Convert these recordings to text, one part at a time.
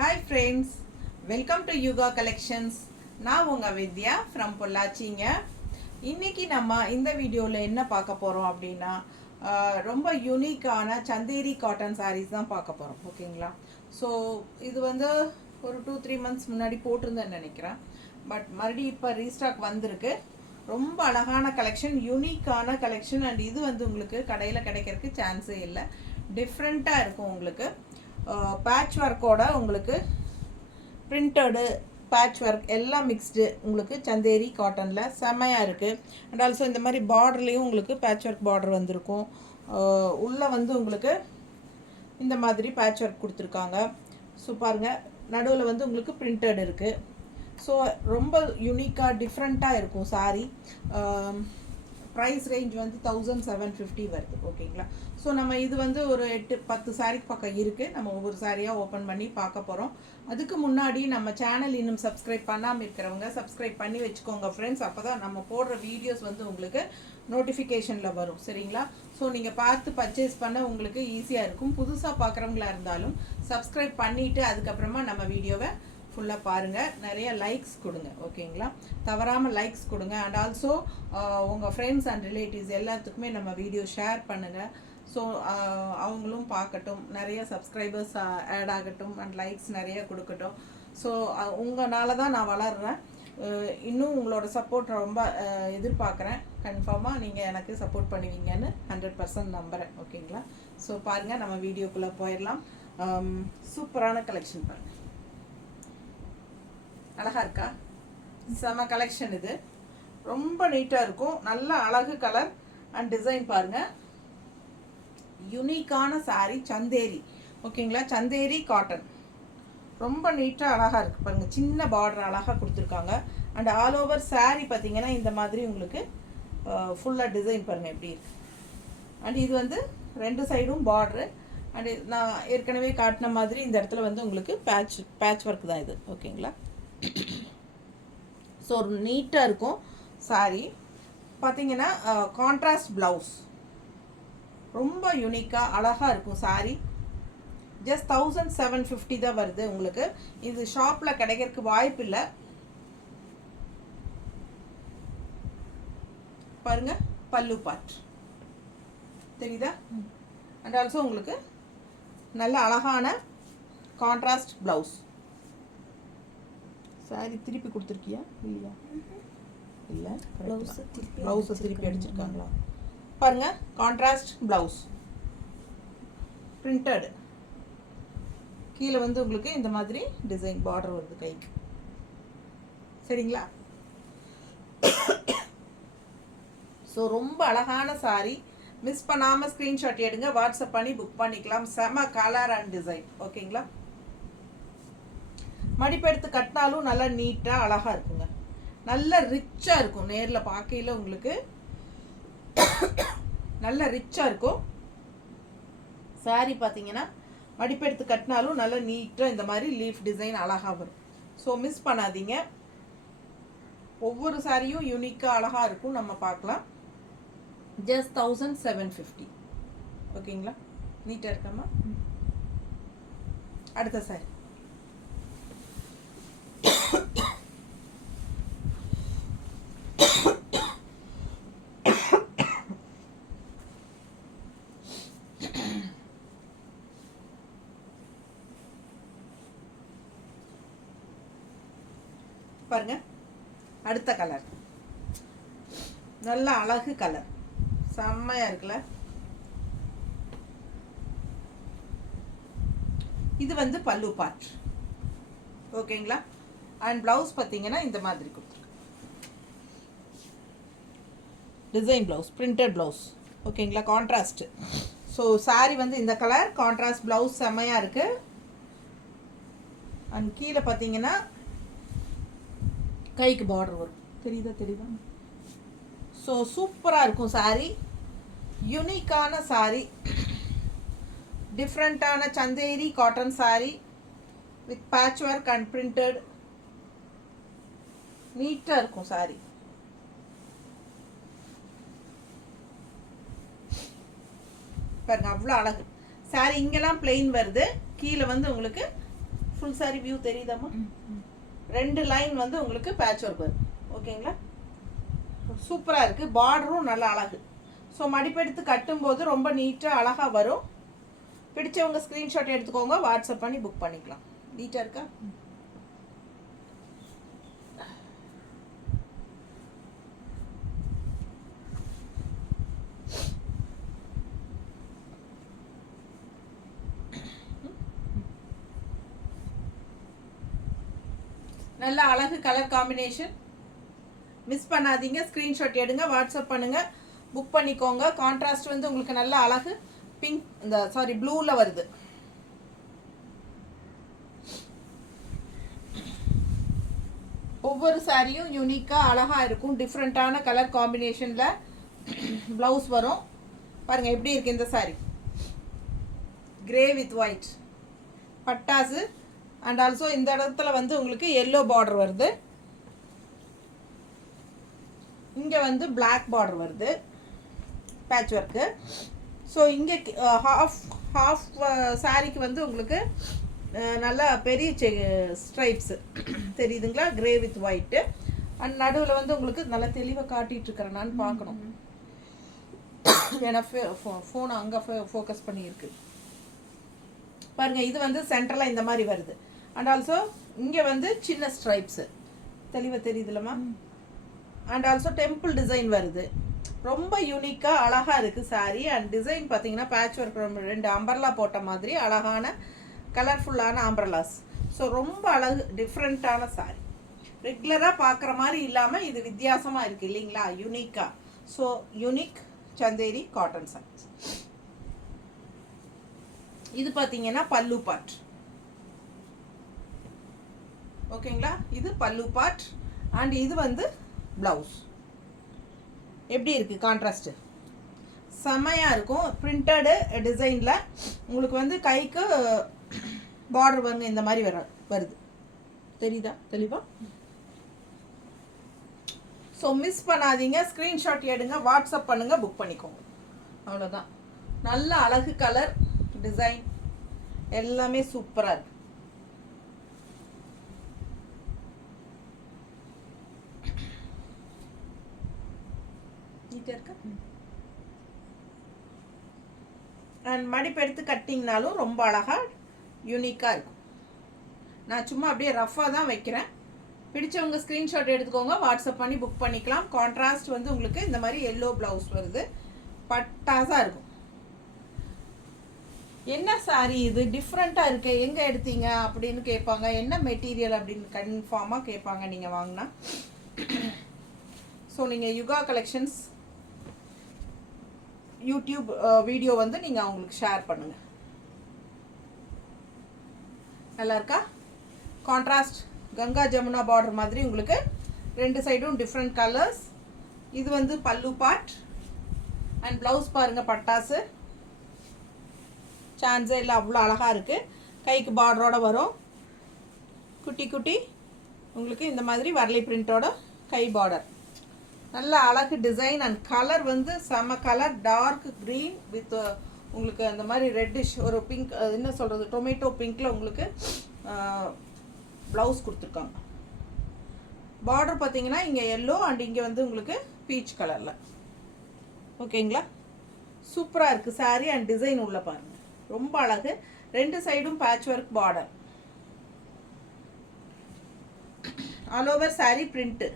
Hi friends, welcome to Yuga collections. நான் உங்கள் வித்யா from பொள்ளாச்சிங்க. இன்றைக்கி நம்ம இந்த வீடியோவில் என்ன பார்க்க போகிறோம் அப்படின்னா, ரொம்ப யூனிக்கான சந்தேரி காட்டன் சாரீஸ் தான் பார்க்க போகிறோம். ஓகேங்களா? ஸோ இது வந்து ஒரு 2-3 மந்த்ஸ் முன்னாடி போட்டிருந்தேன்னு நினைக்கிறேன். பட் மறுபடியும் இப்போ ரீஸ்டாக் வந்திருக்கு. ரொம்ப அழகான கலெக்ஷன், யூனிக்கான கலெக்ஷன். அண்ட் இது வந்து உங்களுக்கு கடையில் கிடைக்கிறதுக்கு சான்ஸே இல்லை. டிஃப்ரெண்ட்டாக இருக்கும் உங்களுக்கு. பேட்ச் ஒர்க்கோட உங்களுக்கு பிரிண்டடு பேட்ச் ஒர்க் எல்லாம் மிக்ஸ்டு உங்களுக்கு சந்தேரி காட்டனில் செம்மையாக இருக்குது. அண்ட் ஆல்சோ இந்த மாதிரி பார்டர்லேயும் உங்களுக்கு பேட்ச் ஒர்க் பார்டர் வந்திருக்கும். உள்ளே வந்து உங்களுக்கு இந்த மாதிரி பேட்ச் ஒர்க் கொடுத்துருக்காங்க. ஸோ பாருங்கள், நடுவில் வந்து உங்களுக்கு பிரிண்டட் இருக்குது. ஸோ ரொம்ப யூனிக்காக டிஃப்ரெண்ட்டாக இருக்கும் சாரீ. ப்ரைஸ் ரேஞ்ச் வந்து 1750 வருது. ஓகேங்களா? ஸோ நம்ம இது வந்து ஒரு 8-10 சாரீ பக்கம் இருக்குது. நம்ம ஒவ்வொரு சாரியாக ஓப்பன் பண்ணி பார்க்க போகிறோம். அதுக்கு முன்னாடி நம்ம சேனல் இன்னும் சப்ஸ்கிரைப் பண்ணாமல் இருக்கிறவங்க சப்ஸ்கிரைப் பண்ணி வச்சுக்கோங்க ஃப்ரெண்ட்ஸ். அப்போ தான் நம்ம போடுற வீடியோஸ் வந்து உங்களுக்கு நோட்டிஃபிகேஷனில் வரும். சரிங்களா? ஸோ நீங்கள் பார்த்து பர்ச்சேஸ் பண்ண உங்களுக்கு ஈஸியாக இருக்கும். புதுசாக பார்க்குறவங்களா இருந்தாலும் சப்ஸ்கிரைப் பண்ணிவிட்டு அதுக்கப்புறமா நம்ம வீடியோவை ஃபுல்லாக பாருங்கள். நிறைய லைக்ஸ் கொடுங்க. ஓகேங்களா? தவறாமல் லைக்ஸ் கொடுங்க. அண்ட் ஆல்சோ உங்கள் ஃப்ரெண்ட்ஸ் அண்ட் ரிலேட்டிவ்ஸ் எல்லாத்துக்குமே நம்ம வீடியோ ஷேர் பண்ணுங்கள். ஸோ அவங்களும் பார்க்கட்டும், நிறைய சப்ஸ்கிரைபர்ஸ் ஆட் ஆகட்டும் அண்ட் லைக்ஸ் நிறைய கொடுக்கட்டும். ஸோ உங்களால தான் நான் வளர்கிறேன். இன்னும் உங்களோட சப்போர்ட் ரொம்ப எதிர்பார்க்குறேன். கன்ஃபார்மாக நீங்கள் எனக்கு சப்போர்ட் பண்ணுவீங்கன்னு 100% நம்புகிறேன். ஓகேங்களா? ஸோ பாருங்கள், நம்ம வீடியோக்குள்ளே போயிடலாம். சூப்பரான கலெக்ஷன் பாருங்கள். அழகாக இருக்கா? செம கலெக்ஷன். இது ரொம்ப நீட்டாக இருக்கும். நல்ல அழகு கலர் அண்ட் டிசைன் பாருங்கள். யூனிக்கான சாரீ சந்தேரி. ஓகேங்களா? சந்தேரி காட்டன் ரொம்ப நீட்டாக அழகாக இருக்குது பாருங்கள். சின்ன பார்டர் அழகாக கொடுத்துருக்காங்க. அண்ட் ஆல் ஓவர் சாரீ பார்த்தீங்கன்னா இந்த மாதிரி உங்களுக்கு ஃபுல்லாக டிசைன் பாருங்கள் எப்படி இருக்கு. அண்ட் இது வந்து 2 சைடும் பார்டரு. அண்ட் நான் ஏற்கனவே காட்டின மாதிரி இந்த இடத்துல வந்து உங்களுக்கு பேட்ச் ஒர்க் தான் இது. ஓகேங்களா? ஸோ ஒரு நீட்டாக இருக்கும் சாரீ. பார்த்தீங்கன்னா கான்ட்ராஸ்ட் ப்ளவுஸ் ரொம்ப யூனிக்காக அழகாக இருக்கும் சாரீ. ஜஸ்ட் 1750 தான் வருது உங்களுக்கு. இது ஷாப்பில் கிடைக்கிறதுக்கு வாய்ப்பு இல்லை. பாருங்க, பல்லு பார்ட் தெரியுதா? அண்ட் ஆல்சோ உங்களுக்கு நல்ல அழகான கான்ட்ராஸ்ட் ப்ளவுஸ். சாரி திருப்பி கொடுத்துருக்கியா இல்லையா? இல்லை, ப்ளவுஸை திருப்பி அடிச்சிருக்காங்களா? பாருங்கள், கான்ட்ராஸ்ட் ப்ளவுஸ் பிரிண்டட். கீழே வந்து உங்களுக்கு இந்த மாதிரி டிசைன் பார்டர் வருது கைக்கு. சரிங்களா? ஸோ ரொம்ப அழகான சாரீ. மிஸ் பண்ணாமல் ஸ்க்ரீன்ஷாட் எடுங்க, வாட்ஸ்அப் பண்ணி புக் பண்ணிக்கலாம். செம கலர் அண்ட் டிசைன். ஓகேங்களா? மடிப்பெடுத்து கட்டினாலும் நல்லா நீட்டாக அழகாக இருக்குங்க. நல்ல ரிச்சாக இருக்கும். நேரில் பார்க்கையில் உங்களுக்கு நல்ல ரிச்சாக இருக்கும் சாரீ. பார்த்தீங்கன்னா மடிப்பெடுத்து கட்டினாலும் நல்லா நீட்டாக இந்த மாதிரி லீஃப் டிசைன் அழகாக வரும். ஸோ மிஸ் பண்ணாதீங்க. ஒவ்வொரு சாரியும் யூனிக்காக அழகாக இருக்கும். நம்ம பார்க்கலாம். ஜஸ்ட் 1750. ஓகேங்களா? நீட்டாக இருக்காமா? அடுத்த சாரி பாருங்க. அடுத்த கலர் நல்ல அழகு கலர், செம்மையா இருக்குல்ல? இது வந்து பல்லு பார்ட். ஓகேங்களா? அண்ட் பிளவுஸ் பார்த்தீங்கன்னா இந்த மாதிரி கொடுத்துருக்கு. Design blouse, printed blouse. ஓகேங்களா? கான்ட்ராஸ்ட். ஸோ சாரி வந்து இந்த கலர், கான்ட்ராஸ்ட் பிளவுஸ் செம்மையாக இருக்குது. அண்ட் கீழே பார்த்தீங்கன்னா கைக்கு பார்டர் வரும். தெரியுதா? ஸோ சூப்பராக இருக்கும் சாரீ. யூனிக்கான சாரீ, டிஃப்ரெண்ட்டான Chanderi cotton sari with patch work and printed. நீட்டாக இருக்கும் சாரீ. பாருங்க, அவ்வளோ அழகு. சாரி இங்கெல்லாம் பிளெயின் வருது, கீழே வந்து உங்களுக்கு ஃபுல் சாரி வியூ தெரியுதாம்மா? 2 லைன் வந்து உங்களுக்கு பேட்ச் ஒர்க் வருது. ஓகேங்களா? சூப்பராக இருக்குது. பார்டரும் நல்ல அழகு. ஸோ மடிப்பெடுத்து கட்டும்போது ரொம்ப நீட்டாக அழகாக வரும். பிடிச்சவங்க ஸ்க்ரீன்ஷாட் எடுத்துக்கோங்க, வாட்ஸ்அப் பண்ணி புக் பண்ணிக்கலாம். நீட்டாக இருக்கா? நல்ல அழகு கலர் காம்பினேஷன். மிஸ் பண்ணாதீங்க. ஸ்க்ரீன்ஷாட் எடுங்க, வாட்ஸ்அப் பண்ணுங்க, புக் பண்ணிக்கோங்க. கான்ட்ராஸ்ட் வந்து உங்களுக்கு நல்ல அழகு பிங்க், இந்த சாரி ப்ளூவில் வருது. ஒவ்வொரு சாரியும் யூனிக்காக அழகாக இருக்கும். டிஃப்ரெண்ட்டான கலர் காம்பினேஷனில் ப்ளவுஸ் வரும். பாருங்கள் எப்படி இருக்குது இந்த சாரி. கிரே வித் ஒயிட் பட்டாசு. அண்ட் ஆல்சோ இந்த இடத்துல வந்து உங்களுக்கு எல்லோ பார்டர் வருது. இங்கே வந்து பிளாக் பார்டர் வருது, பேட்ச் ஒர்க்கு. ஸோ இங்கே ஹாஃப் சாரிக்கு வந்து உங்களுக்கு நல்லா பெரிய ஸ்ட்ரைப்ஸு தெரியுதுங்களா, கிரே வித் ஒயிட்டு. அண்ட் நடுவில் வந்து உங்களுக்கு நல்லா தெளிவாக காட்டிகிட்டு இருக்கிறேன் நான், பார்க்கணும். ஏன்னா ஃபோனை அங்கே ஃபோக்கஸ் பண்ணியிருக்கு பாருங்கள். இது வந்து சென்டரில் இந்த மாதிரி வருது. அண்ட் ஆல்சோ இங்கே வந்து சின்ன ஸ்ட்ரைப்ஸு தெளிவாக தெரியுதுல்லம்மா. அண்ட் ஆல்சோ டெம்பிள் டிசைன் வருது. ரொம்ப யூனிக்காக அழகாக இருக்குது சாரீ. அண்ட் டிசைன் பார்த்தீங்கன்னா பேட்ச் ஒர்க் 2 அம்பர்லா போட்ட மாதிரி அழகான கலர்ஃபுல்லான அம்பர்லாஸ். ஸோ ரொம்ப அழகு, டிஃப்ரெண்ட்டான சாரீ. ரெகுலராக பார்க்குற மாதிரி இல்லாமல் இது வித்தியாசமாக இருக்குது இல்லைங்களா, யூனிக்காக. So unique Chanderi cotton saris. இது பார்த்தீங்கன்னா பல்லு பார்ட். ஓகேங்களா, இது பல்லு பார்ட். அண்ட் இது வந்து ப்ளவுஸ். எப்படி இருக்குது கான்ட்ராஸ்ட்டு? செம்மையாக இருக்கும். பிரிண்டடு டிசைனில் உங்களுக்கு வந்து கைக்கு பார்டர் வருங்க இந்த மாதிரி வருது. தெரியுதா தெளிவா? ஸோ மிஸ் பண்ணாதீங்க. ஸ்க்ரீன்ஷாட் எடுங்க, வாட்ஸ்அப் பண்ணுங்கள், புக் பண்ணிக்கோங்க. அவ்வளோதான். நல்ல அழகு கலர் டிசைன் எல்லாமே சூப்பராக இருக்கு. நீட்டாக இருக்கா? அண்ட் மடிப்பு எடுத்து கட்டிங்கனாலும் ரொம்ப அழகாக யூனிக்காக இருக்கும். நான் சும்மா அப்படியே ரஃபாக தான் வைக்கிறேன். பிடிச்சவங்க ஸ்க்ரீன்ஷாட் எடுத்துக்கோங்க, வாட்ஸ்அப் பண்ணி புக் பண்ணிக்கலாம். கான்ட்ராஸ்ட் வந்து உங்களுக்கு இந்த மாதிரி எல்லோ ப்ளவுஸ் வருது. பட்டாசாக இருக்கும். என்ன சாரி இது டிஃப்ரெண்ட்டாக இருக்கு, எங்கே எடுத்தீங்க அப்படின்னு கேட்பாங்க. என்ன மெட்டீரியல் அப்படின்னு கன்ஃபார்மாக கேட்பாங்க நீங்கள் வாங்கினா. ஸோ நீங்கள் யுகா கலெக்ஷன்ஸ் யூடியூப் வீடியோ வந்து நீங்கள் அவங்களுக்கு ஷேர் பண்ணுங்கள். நல்லா இருக்கா? கான்ட்ராஸ்ட் கங்கா ஜமுனா பார்டர் மாதிரி உங்களுக்கு 2 சைடும் டிஃப்ரெண்ட் கலர்ஸ். இது வந்து பல்லு பார்ட். அண்ட் ப்ளவுஸ் பாருங்கள், பட்டாசு. சான்ஸே இல்லை, அவ்வளோ அழகாக இருக்குது. கைக்கு பார்டரோடு வரும். குட்டி குட்டி உங்களுக்கு இந்த மாதிரி வரலி பிரிண்டோட கை பார்டர். நல்ல அழகு டிசைன். அண்ட் கலர் வந்து செம கலர். டார்க் க்ரீன் வித் உங்களுக்கு அந்த மாதிரி ரெட்டிஷ் ஒரு பிங்க், என்ன சொல்கிறது, டொமேட்டோ பிங்க்கில் உங்களுக்கு ப்ளவுஸ் கொடுத்துருக்காங்க. பார்டர் பார்த்தீங்கன்னா இங்கே எல்லோ அண்ட் இங்கே வந்து உங்களுக்கு பீச் கலரில். ஓகேங்களா, சூப்பராக இருக்குது சாரீ. அண்ட் டிசைன் உள்ள பாருங்கள், ரொம்ப அழகு. 2 சைடும் batch work border. All over sari print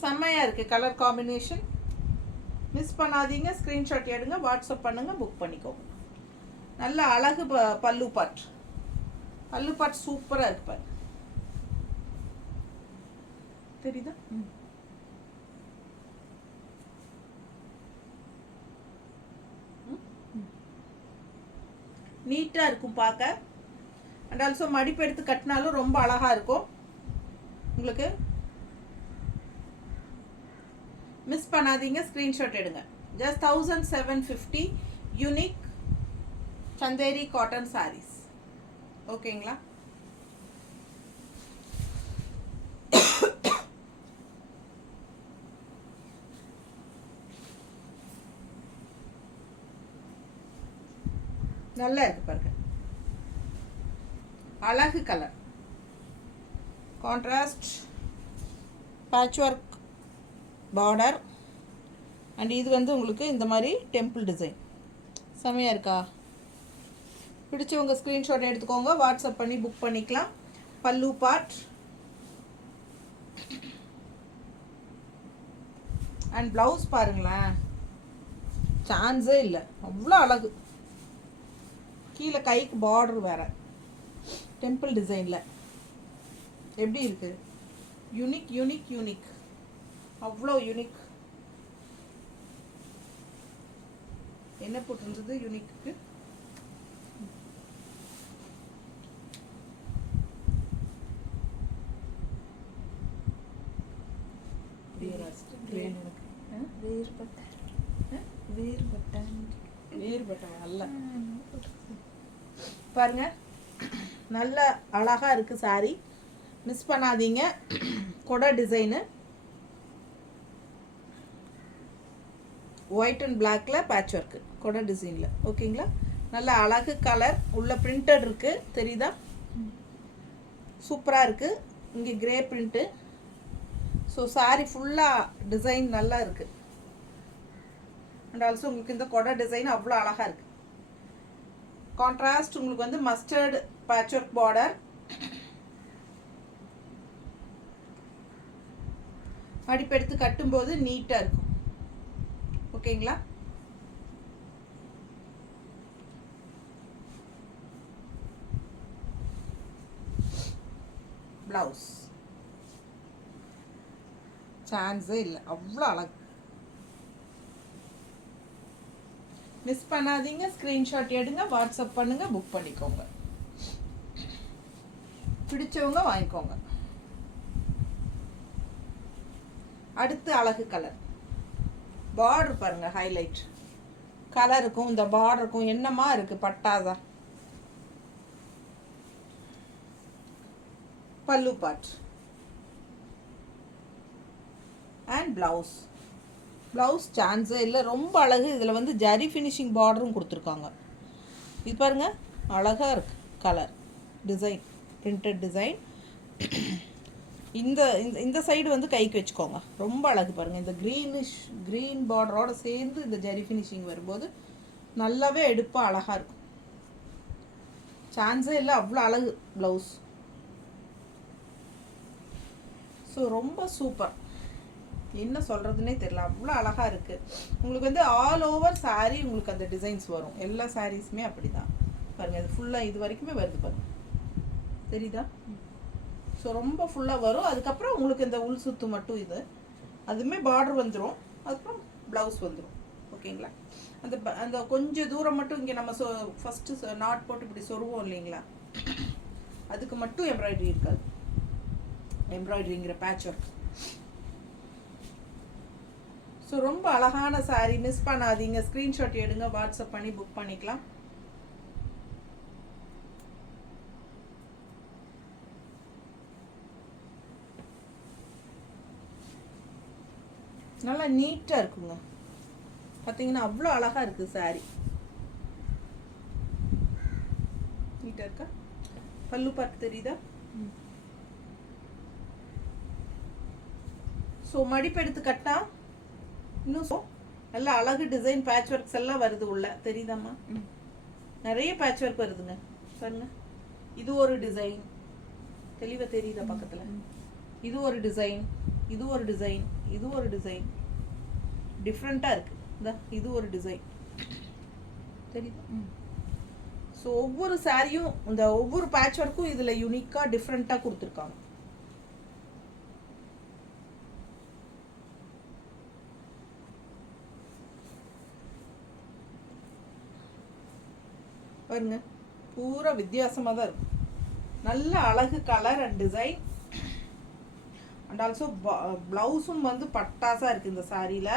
செம்மையாக இருக்குது. கலர் காம்பினேஷன் மிஸ் பண்ணாதீங்க. ஸ்க்ரீன்ஷாட் எடுங்க, வாட்ஸ்அப் பண்ணுங்கள், புக் பண்ணிக்கோங்க. நல்ல அழகு பல்லு பாட். பல்லு பாட் சூப்பராக இருக்கு பாரு. தெரியுதா? நீட்டாக இருக்கும் பார்க்க. அண்ட் ஆல்சோ மடிப்பு எடுத்து கட்டினாலும் ரொம்ப அழகாக இருக்கும் உங்களுக்கு. மிஸ் பண்ணாதீங்க, ஸ்க்ரீன்ஷாட் எடுங்க. Just 1750 unique Chanderi cotton saris. ஓகேங்களா, நல்லா இருக்கு பாருங்க. அழகு colour. Contrast patch work border. And இது வந்து உங்களுக்கு இந்த மாதிரி டெம்பிள் டிசைன். செமையாக இருக்கா? பிடிச்சவங்க ஸ்க்ரீன்ஷாட் எடுத்துக்கோங்க, வாட்ஸ்அப் பண்ணி புக் பண்ணிக்கலாம். பல்லு பார்ட் அண்ட் ப்ளவுஸ் பாருங்களேன், சான்ஸே இல்லை, அவ்வளோ அழகு. கீழே கைக்கு பார்டர் வேறு டெம்பிள் டிசைனில். எப்படி இருக்குது? யூனிக் யூனிக் யூனிக், அவ்வளோ யூனிக். என்ன போட்டிருந்தது யூனிக்கு? வேறுபட்ட அல்ல பாருங்க, நல்ல அழகா இருக்கு சாரி. மிஸ் பண்ணாதீங்க. கொடை டிசைனு ஒயிட் அண்ட் பிளாக்ல பேட்ச் ஒர்க்கு கொடை டிசைனில். ஓகேங்களா? நல்ல அழகு கலர், உள்ள பிரிண்டட் இருக்கு, தெரியுதா? சூப்பராக இருக்கு. இங்கே கிரே பிரிண்ட்டு. ஸோ சாரி ஃபுல்லாக டிசைன் நல்லா இருக்குது. அண்ட் ஆல்சோ உங்களுக்கு இந்த கொடை டிசைன் அவ்வளோ அழகாக இருக்குது. கான்ட்ராஸ்ட் உங்களுக்கு வந்து மஸ்டர்டு பேட்ச் ஒர்க் பார்டர். மடிப்பு எடுத்து கட்டும்போது நீட்டாக இருக்கும். ஓகேங்களா? ப்ளவுஸ் சான்ஸே இல்லை, அவ்வளோ அழகு. மிஸ் பண்ணாதீங்க. ஸ்க்ரீன்ஷாட் எடுங்க, வாட்ஸ்அப் பண்ணுங்க, புக் பண்ணிக்கோங்க. பிடிச்சவங்க வாங்கிக்கோங்க. அடுத்து அழகு கலர். பார்டர் பாருங்க, ஹைலைட் கலருக்கும் இந்த பார்டருக்கும் என்னமா இருக்கு, பட்டாதா? பல்லு பார்ட் அண்ட் ப்ளவுஸ். ப்ளவுஸ் சான்ஸே இல்லை, ரொம்ப அழகு. இதில் வந்து ஜரி ஃபினிஷிங் பார்டரும் கொடுத்துருக்காங்க. இது பாருங்கள், அழகாக இருக்குது. Colour design, printed design. இந்த இந்த சைடு வந்து கைக்கு வச்சுக்கோங்க, ரொம்ப அழகு பாருங்கள். இந்த க்ரீன் பார்டரோடு சேர்ந்து இந்த ஜரி ஃபினிஷிங் வரும்போது நல்லாவே எடுப்பாக அழகாக இருக்கும். சான்ஸே இல்லை, அவ்வளோ அழகு ப்ளவுஸ். ஸோ ரொம்ப சூப்பர், என்ன சொல்கிறதுனே தெரியல, அவ்வளோ அழகாக இருக்குது. உங்களுக்கு வந்து ஆல் ஓவர் சாரீ உங்களுக்கு அந்த டிசைன்ஸ் வரும். எல்லா சாரீஸுமே அப்படி தான் பாருங்கள். அது ஃபுல்லாக இது வரைக்குமே வருது பாருங்கள், தெரியுதா? ஸோ ரொம்ப ஃபுல்லாக வரும். அதுக்கப்புறம் உங்களுக்கு இந்த உள் சுத்து மட்டும் இது, அதுவுமே பார்டர் வந்துடும். அதுக்கப்புறம் ப்ளவுஸ் வந்துடும். ஓகேங்களா? அந்த அந்த கொஞ்சம் தூரம் மட்டும் இங்கே நம்ம ஃபஸ்ட்டு நாட் போட்டு இப்படி சொருவோம் இல்லைங்களா, அதுக்கு மட்டும் எம்ப்ராய்டரி இருக்காது. எம்ப்ராய்டரிங்கிற பேட்ச் ஒர்க். ஸோ ரொம்ப அழகான சாரீ, மிஸ் பண்ணாதீங்க. ஸ்க்ரீன்ஷாட் எடுங்க, வாட்ஸ்அப் பண்ணி புக் பண்ணிக்கலாம். நல்லா நீட்டாக இருக்குங்க. பார்த்தீங்கன்னா அவ்வளோ அழகாக இருக்குது சாரீ. நீட்டாக இருக்கா? பல்லு பார்த்து தெரியுதா? ஸோ மடிப்பு எடுத்து கட்டா இன்னும் நல்ல அழகு டிசைன் பேட்ச் ஒர்க்ஸ் எல்லாம் வருது உள்ள, தெரியுதாம்மா? நிறைய பேட்ச் ஒர்க் வருதுங்க பாருங்க. இது ஒரு டிசைன், தெளிவாக தெரியுதா பக்கத்தில்? இது ஒரு டிசைன், இது ஒரு டிசைன், இது ஒரு டிசைன், டிஃப்ரெண்ட்டாக இருக்குது. இந்த இது ஒரு டிசைன், தெரியுதா? ஸோ ஒவ்வொரு சாரியும் இந்த ஒவ்வொரு பேட்ச் ஒர்க்கும் இதில் யூனிக்காக டிஃப்ரெண்ட்டாக கொடுத்துருக்காங்க. பாருங்க, பூரா வித்தியாசமாக தான் இருக்கும். நல்ல அழகு colour and design. And also ப்ளவுஸும் வந்து பட்டாசாக இருக்குது இந்த சாரியில்.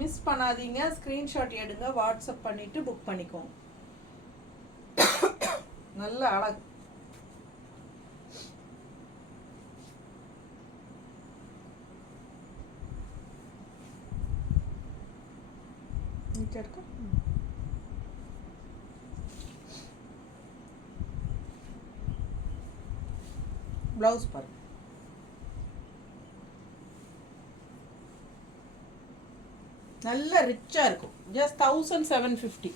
மிஸ் பண்ணாதீங்க. ஸ்க்ரீன்ஷாட் எடுங்க, வாட்ஸ்அப் பண்ணிவிட்டு புக் பண்ணிக்கோங்க. நல்ல அழகு. ப்ளவுஸ் பாருங்க. நல்ல ரிச்சாக இருக்கும். ஜஸ்ட் 1750.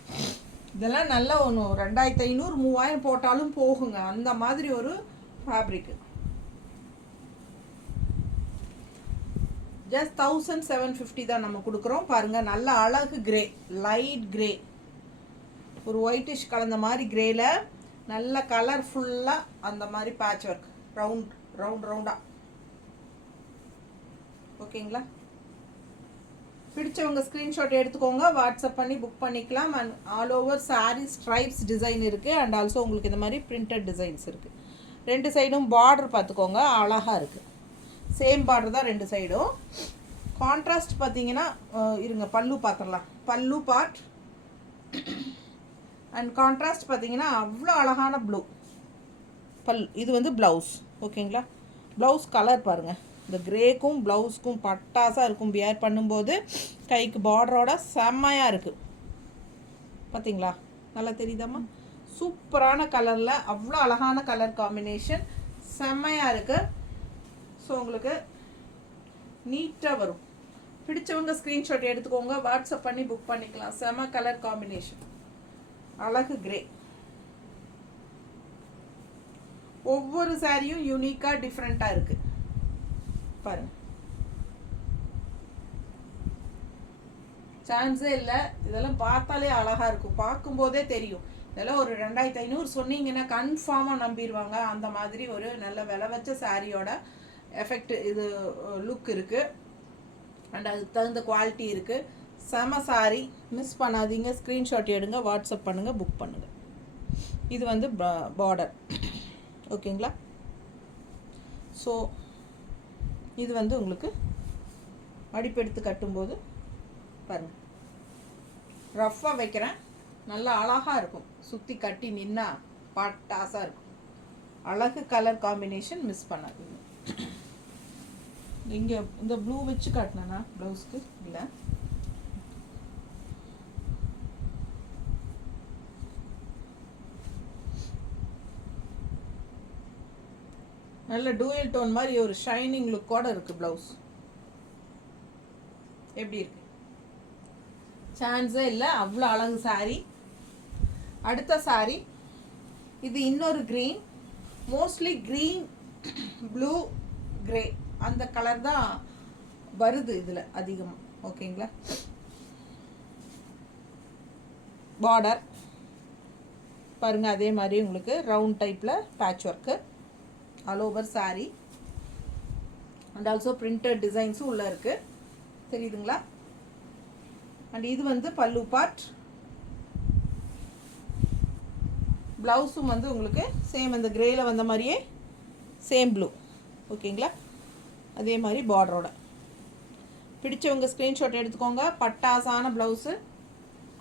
இதெல்லாம் நல்லா ஒன்று 2500 3000 போட்டாலும் போகுங்க. அந்த மாதிரி ஒரு ஃபேப்ரிக்கு. ஜஸ்ட் 1750 தான் நம்ம கொடுக்குறோம். பாருங்கள், நல்ல அழகு கிரே, லைட் கிரே, ஒரு ஒயிட்டிஷ் கலந்த மாதிரி கிரேல நல்ல கலர்ஃபுல்லாக அந்த மாதிரி பேட்ச் ஒர்க், ரவுண்டாக. ஓகேங்களா? பிடிச்சவங்க ஸ்க்ரீன்ஷாட் எடுத்துக்கோங்க, வாட்ஸ்அப் பண்ணி புக் பண்ணிக்கலாம். And all over sari stripes design இருக்குது. அண்ட் ஆல்சோ உங்களுக்கு இந்த மாதிரி பிரிண்டட் டிசைன்ஸ் இருக்குது. 2 சைடும் பார்டர் பார்த்துக்கோங்க, அழகாக இருக்குது. சேம் பார்டர் தான் 2 சைடும். கான்ட்ராஸ்ட் பார்த்தீங்கன்னா, இருங்க பல்லு பார்த்துடலாம். பல்லு பார்ட் அண்ட் கான்ட்ராஸ்ட் பார்த்தீங்கன்னா அவ்வளோ அழகான ப்ளூ இது வந்து ப்ளவுஸ். ஓகேங்களா? ப்ளவுஸ் கலர் பாருங்கள், இந்த கிரேக்கும் ப்ளவுஸ்க்கும் பட்டாசாக இருக்கும். வியர் பண்ணும்போது கைக்கு பார்டரோட செம்மையாக இருக்குது. பார்த்தீங்களா? நல்லா தெரியுதாம்மா? சூப்பரான கலரில் அவ்வளோ அழகான கலர் காம்பினேஷன், செம்மையாக இருக்குது. ஸோ உங்களுக்கு நீட்டாக வரும். பிடிச்சவங்க ஸ்க்ரீன்ஷாட் எடுத்துக்கோங்க, வாட்ஸ்அப் பண்ணி புக் பண்ணிக்கலாம். செம கலர் காம்பினேஷன், அழகு கிரே. ஒவ்வொரு சாரியும் யூனிக்காக டிஃப்ரெண்ட்டாக இருக்குது. பாருங்க, சான்ஸே இல்லை. இதெல்லாம் பார்த்தாலே அழகாக இருக்கும், பார்க்கும்போதே தெரியும். இதெல்லாம் ஒரு 2500 சொன்னீங்கன்னா கன்ஃபார்மாக நம்பிடுவாங்க. அந்த மாதிரி ஒரு நல்ல விலை வச்ச சாரியோட எஃபெக்ட் இது லுக் இருக்குது. அண்ட் அதுக்கு தகுந்த குவாலிட்டி இருக்குது. செம சாரி, மிஸ் பண்ணாதீங்க. ஸ்க்ரீன்ஷாட் எடுங்க, வாட்ஸ்அப் பண்ணுங்கள், புக் பண்ணுங்கள். இது வந்து பார்டர். ஓகேங்களா? ஸோ இது வந்து உங்களுக்கு மடிப்பெடுத்து கட்டும்போது பாருங்கள், ரஃப்பாக வைக்கிறேன், நல்லா அழகாக இருக்கும். சுற்றி கட்டி நின்னா பட்டாசாக இருக்கும். அழகு கலர் காம்பினேஷன், மிஸ் பண்ணாதீங்க. இங்கே இந்த ப்ளூ வச்சு காட்டினா ப்ளவுஸ்க்கு இல்லை. நல்ல டூயல் டோன் மாதிரி ஒரு ஷைனிங் லுக்கோட இருக்குது ப்ளவுஸ். எப்படி இருக்கு? சான்ஸே இல்லை, அவ்வளோ அழகு சாரி. அடுத்த சாரி இது இன்னொரு green, mostly green blue grey அந்த கலர் தான் வருது இதில் அதிகமாக. ஓகேங்களா? பார்டர் பாருங்கள், அதே மாதிரி உங்களுக்கு ரவுண்ட் டைப்பில் patch work all over sari. And also printed டிசைன்ஸும் உள்ளே இருக்குது. தெரியுதுங்களா? அண்ட் இது வந்து பல்லு பார்ட். ப்ளவுஸும் வந்து உங்களுக்கு சேம் அந்த கிரேயில் வந்த மாதிரியே சேம் ப்ளூ. ஓகேங்களா? அதே மாதிரி பார்டரோட. பிடிச்சவங்க ஸ்க்ரீன்ஷாட் எடுத்துக்கோங்க. பட்டாசான ப்ளவுஸு,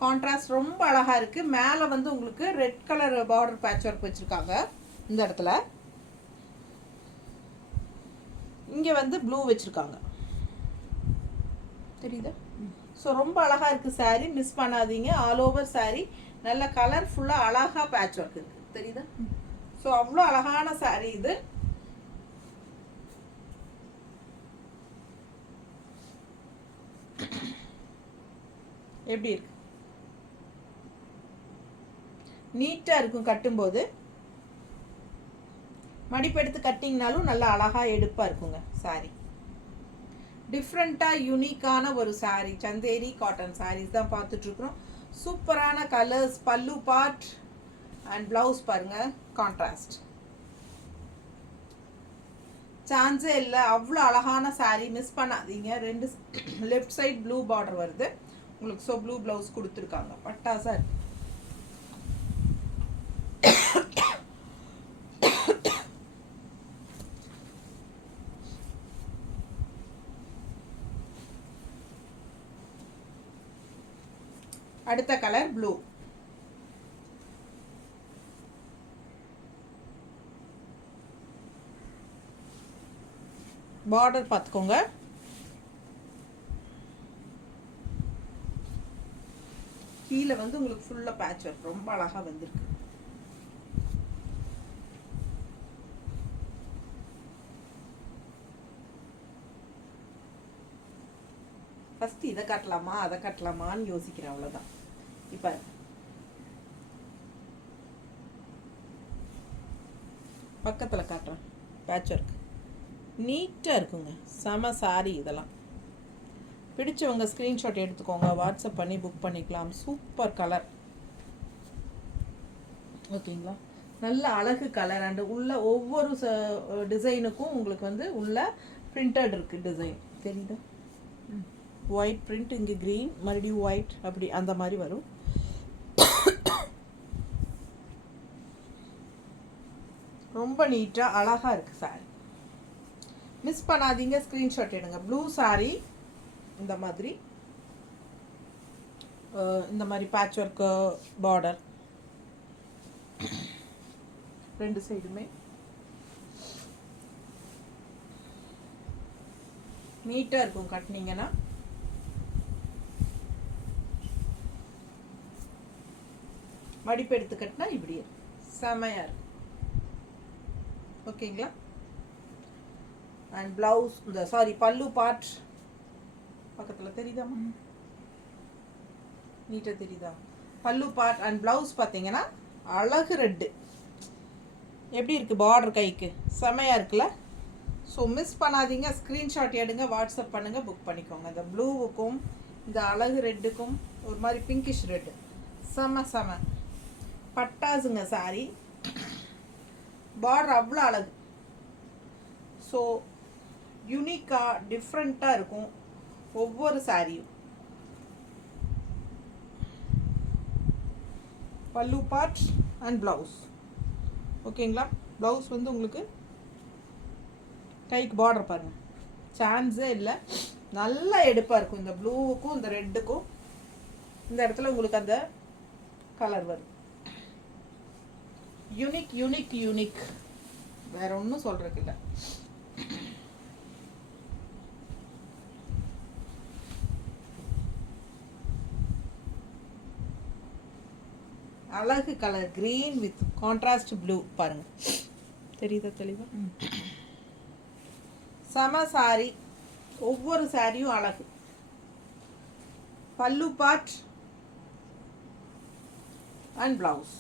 கான்ட்ராஸ்ட் ரொம்ப அழகாக இருக்குது. மேலே வந்து உங்களுக்கு red colour border patch work வச்சுருக்காங்க இந்த இடத்துல. இங்கே வந்து ப்ளூ வச்சுருக்காங்க, தெரியுதா? ஸோ ரொம்ப அழகாக இருக்குது சாரீ, மிஸ் பண்ணாதீங்க. ஆல் ஓவர் சாரீ நல்ல கலர்ஃபுல்லாக அழகாக பேட்ச் ஒர்க் இருக்குது, தெரியுதா? ஸோ அவ்வளோ அழகான சாரீ இது. எப்படி இருக்கு? நீட்டாக இருக்கும் கட்டும்போது. மடிப்பெடுத்து கட்டிங்கனாலும் நல்லா அழகாக எடுப்பாக இருக்குங்க சாரீ. டிஃப்ரெண்ட்டாக யூனிக்கான ஒரு சாரீ, சந்தேரி காட்டன் சாரீஸ் தான் பார்த்துட்ருக்குறோம். சூப்பரான கலர்ஸ். பல்லு பார்ட் அண்ட் ப்ளவுஸ் பாருங்கள், கான்ட்ராஸ்ட். சான்ஸே இல்லை, அவ்வளோ அழகான சாரீ, மிஸ் பண்ணாதீங்க. 2 லெஃப்ட் சைட் ப்ளூ பார்டர் வருது உங்களுக்கு. ஸோ ப்ளூ ப்ளவுஸ் கொடுத்துருக்காங்க, பட்டாசா இருக்கு. அடுத்த கலர் ப்ளூ. பார்டர் பார்த்துக்கோங்க. கீழே வந்து உங்களுக்கு ஃபுல்லாக பேட்ச் ஒர்க் ரொம்ப அழகாக வந்திருக்கு. ஃபஸ்ட்டு இதை காட்டலாமா அதை காட்டலாமான்னு யோசிக்கிறேன், அவ்வளோதான். இப்போ பக்கத்தில் காட்டுறேன். பேட்ச் ஒர்க் நீட்டாக இருக்குங்க, செம சாரி. இதெல்லாம் பிடிச்சவங்க ஸ்க்ரீன்ஷாட் எடுத்துக்கோங்க, வாட்ஸ்அப் பண்ணி புக் பண்ணிக்கலாம். சூப்பர் கலர், ஓகேங்களா? நல்ல அழகு கலர். அண்டு உள்ள ஒவ்வொரு டிசைனுக்கும் உங்களுக்கு வந்து உள்ள பிரிண்டட் இருக்குது டிசைன், தெரியுதா? ஒயிட் பிரிண்ட், இங்கே க்ரீன், மறுபடியும் ஒயிட், அப்படி அந்த மாதிரி வரும். ரொம்ப நீட்டாக அழகாக இருக்குது சாரி. மிஸ் பண்ணாதீங்க, ஸ்க்ரீன்ஷாட் எடுங்க. ப்ளூ சாரி இந்த மாதிரி பேட்ச் ஒர்க் பார்டர் ரெண்டு சைடுமே நீட்டாக இருக்கும் கட்டினீங்கன்னா. மடிப்பு எடுத்து கட்டினா இப்படி செமையாக இருக்கும், ஓகேங்களா? அண்ட் ப்ளவுஸ், இந்த சாரி பல்லு பார்ட் பக்கத்தில் தெரியுதாம்மா? நீட்டாக தெரியுதா? பல்லு பார்ட் அண்ட் ப்ளவுஸ் பார்த்தீங்கன்னா அழகு ரெட்டு எப்படி இருக்குது, பார்டர் கைக்கு செமையாக இருக்குல்ல? ஸோ மிஸ் பண்ணாதீங்க, ஸ்க்ரீன்ஷாட் எடுங்க, வாட்ஸ்அப் பண்ணுங்கள், புக் பண்ணிக்கோங்க. இந்த ப்ளூவுக்கும் இந்த அழகு ரெட்டுக்கும் ஒரு மாதிரி பிங்கிஷ் ரெட்டு, செம செம பட்டாசுங்க சாரி. பார்டர் அவ்வளோ அழகு. ஸோ யூனிக்காக டிஃப்ரெண்ட்டாக இருக்கும் ஒவ்வொரு சாரியும். பல்லு பார்ட் அண்ட் ப்ளவுஸ், ஓகேங்களா? ப்ளவுஸ் வந்து உங்களுக்கு கைக்கு பார்டர் பாருங்கள், சான்ஸே இல்லை, நல்லா எடுப்பாக இருக்கும். இந்த ப்ளூவுக்கும் இந்த ரெட்டுக்கும் இந்த இடத்துல உங்களுக்கு அந்த கலர் வரும். யூனிக் யூனிக் யூனிக், வேற ஒன்றும் சொல்கிறதுக்கு இல்லை. அழகு colour green with contrast blue பாருங்க, தெரியுதா தெளிவா? செம சாரி, ஒவ்வொரு சாரியும் அழகு. பல்லு பார்ட் அண்ட் ப்ளவுஸ்,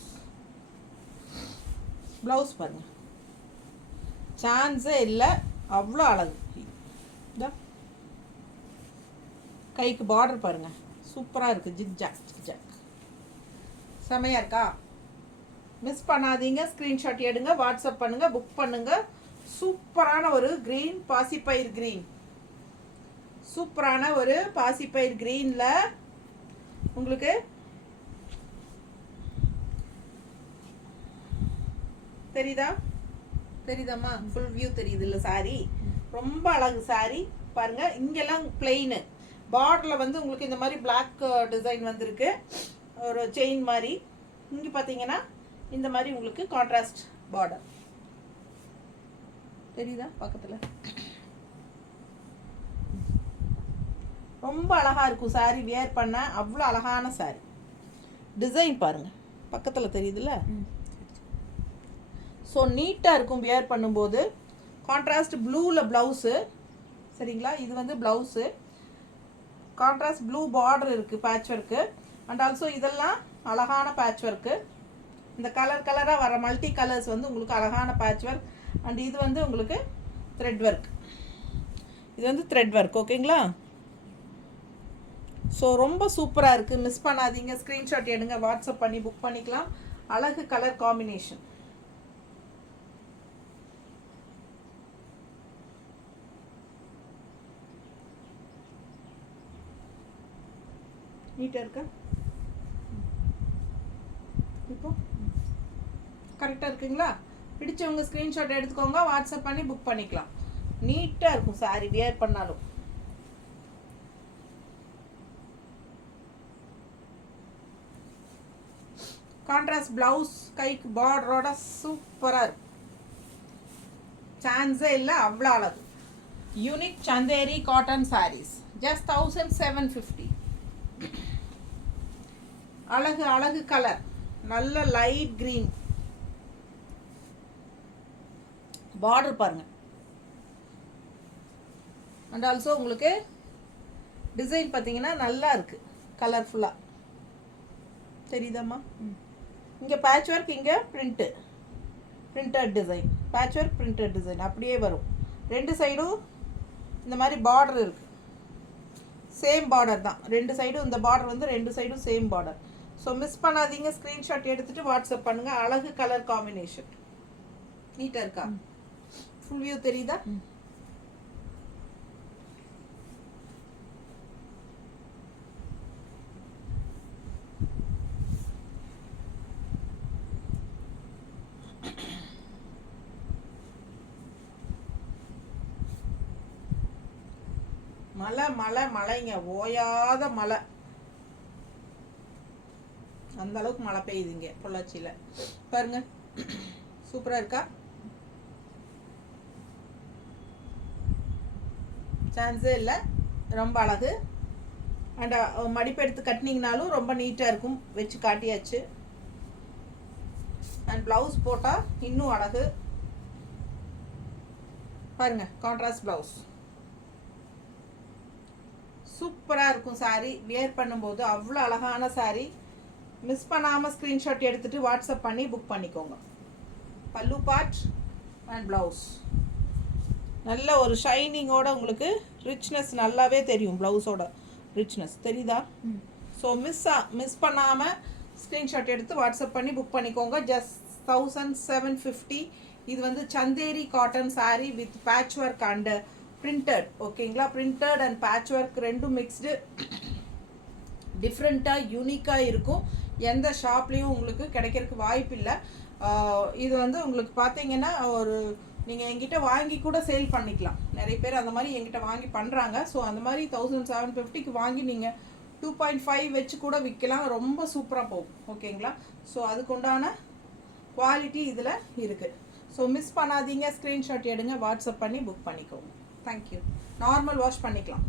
ப்ளவுஸ் பாருங்க சான்ஸே இல்லை, அவ்வளோ அழகு. கைக்கு பார்டர் பாருங்க, சூப்பராக இருக்குது, ஜிக்ஜாக் ஜிக்ஜாக், செமையாக இருக்கா? மிஸ் பண்ணாதீங்க, ஸ்க்ரீன்ஷாட் எடுங்க, வாட்ஸ்அப் பண்ணுங்கள், புக் பண்ணுங்கள். சூப்பரான ஒரு க்ரீன், பாசிப்பயிர் க்ரீன், சூப்பரான ஒரு பாசிப்பயிர் க்ரீனில் உங்களுக்கு தெரியுதாம்மா? ஃபுல் வியூ தெரியுது இல்லை? சாரி ரொம்ப அழகு சாரி பாருங்க. இங்கெல்லாம் பிளெயின், பார்டரில் வந்து உங்களுக்கு இந்த மாதிரி பிளாக் டிசைன் வந்திருக்கு, ஒரு செயின் மாதிரி. இங்கே பார்த்தீங்கன்னா இந்த மாதிரி உங்களுக்கு கான்ட்ராஸ்ட் பார்டர் தெரியுதா பக்கத்தில்? ரொம்ப அழகாக இருக்கும் சாரி, வியர் பண்ண அவ்வளோ அழகான சாரி. டிசைன் பாருங்கள், பக்கத்தில் தெரியுதுல்ல? ஸோ நீட்டாக இருக்கும் வியர் பண்ணும்போது. கான்ட்ராஸ்ட் ப்ளூவில் ப்ளவுஸு, சரிங்களா? இது வந்து ப்ளவுஸு, கான்ட்ராஸ்ட் ப்ளூ பார்டர் இருக்குது, பேட்ச் ஒர்க்கு. அண்ட் ஆல்சோ இதெல்லாம் அழகான பேட்ச் ஒர்க்கு. இந்த கலர் கலராக வர மல்டி கலர்ஸ் வந்து உங்களுக்கு அழகான பேட்ச் ஒர்க். அண்ட் இது வந்து உங்களுக்கு த்ரெட் ஒர்க், இது வந்து த்ரெட் ஒர்க், ஓகேங்களா? ஸோ ரொம்ப சூப்பராக இருக்குது, மிஸ் பண்ணாதீங்க, ஸ்க்ரீன்ஷாட் எடுங்க, வாட்ஸ்அப் பண்ணி புக் பண்ணிக்கலாம். அழகு கலர் காம்பினேஷன். நீட்டாக இருக்கா? இப்போ கரெக்டாக இருக்குங்களா? பிடிச்சவங்க ஸ்க்ரீன்ஷாட் எடுத்துக்கோங்க, வாட்ஸ்அப் பண்ணி புக் பண்ணிக்கலாம். நீட்டாக இருக்கும் சாரி, வியர் பண்ணாலும். கான்ட்ராஸ்ட் ப்ளவுஸ், கைக்கு பார்டரோட சூப்பராக இருக்கும், சான்ஸே இல்லை, அவ்வளோ அழகு. Unique Chanderi cotton saris, just 1750. அழகு அழகு கலர், நல்ல லைட் கிரீன் பார்டர் பாருங்க. அண்ட் ஆல்சோ உங்களுக்கு டிசைன் பார்த்தீங்கன்னா நல்லா இருக்குது, கலர்ஃபுல்லாக தெரியுதாம்மா? இங்கே பேட்ச் ஒர்க், இங்கே printed design, patch work printed design அப்படியே வரும். ரெண்டு சைடும் இந்த மாதிரி பார்டர் இருக்குது, சேம் பார்டர் தான் ரெண்டு சைடும். இந்த பார்டர் வந்து ரெண்டு சைடும் சேம் பார்டர். ஸோ மிஸ் பண்ணாதீங்க, ஸ்க்ரீன்ஷாட் எடுத்துகிட்டு வாட்ஸ்அப் பண்ணுங்கள். அழகு கலர் காம்பினேஷன், நீட்டாக இருக்கா? ஃபுல் வியூ தெரியுதா? மழை மழை மழைங்க, ஓயாத மழை, அந்த அளவுக்கு மழை பெய்யுதுங்க பொள்ளாச்சியில். பாருங்க, சூப்பராக இருக்கா? சான்ஸே இல்லை, ரொம்ப அழகு. அண்ட் மடிப்பு எடுத்து கட்டினீங்கனாலும் ரொம்ப நீட்டாக இருக்கும், வச்சு காட்டியாச்சு. அண்ட் ப்ளவுஸ் போட்டால் இன்னும் அழகு. பாருங்க, கான்ட்ராஸ்ட் ப்ளவுஸ் சூப்பராக இருக்கும். சாரீ வியர் பண்ணும்போது அவ்வளோ அழகான சாரீ. மிஸ் பண்ணாமல் ஸ்க்ரீன்ஷாட் எடுத்துகிட்டு வாட்ஸ்அப் பண்ணி புக் பண்ணிக்கோங்க. பல்லு பார்ட் அண்ட் ப்ளவுஸ் நல்ல ஒரு ஷைனிங்கோட, உங்களுக்கு ரிச்னஸ் நல்லாவே தெரியும், ப்ளவுஸோட ரிச்னஸ் தெரியுதா? ஸோ மிஸ் பண்ணாமல் ஸ்க்ரீன்ஷாட் எடுத்து வாட்ஸ்அப் பண்ணி புக் பண்ணிக்கோங்க. ஜஸ்ட் 1750. இது வந்து Chanderi cotton sari with patch work and printed. ஓகேங்களா? பிரிண்டட் அண்ட் பேட்ச் ஒர்க் ரெண்டும் மிக்ஸ்டு, டிஃப்ரெண்ட்டாக யூனிக்காக இருக்கும். எந்த ஷாப்லேயும் உங்களுக்கு கிடைக்கிறதுக்கு வாய்ப்பு இல்லை. இது வந்து உங்களுக்கு பார்த்தீங்கன்னா ஒரு நீங்கள் எங்கிட்ட வாங்கி கூட சேல் பண்ணிக்கலாம். நிறைய பேர் அந்த மாதிரி எங்கிட்ட வாங்கி பண்ணுறாங்க. ஸோ அந்த மாதிரி 1750க்கு வாங்கி நீங்கள் 2.5 வச்சு கூட விற்கலாம், ரொம்ப சூப்பராக போகும். ஓகேங்களா? ஸோ அதுக்குண்டான குவாலிட்டி இதில் இருக்குது. ஸோ மிஸ் பண்ணாதீங்க, ஸ்க்ரீன்ஷாட் எடுங்க, வாட்ஸ்அப் பண்ணி புக் பண்ணிக்கோங்க. தேங்க்யூ. நார்மல் வாஷ் பண்ணிக்கலாம்.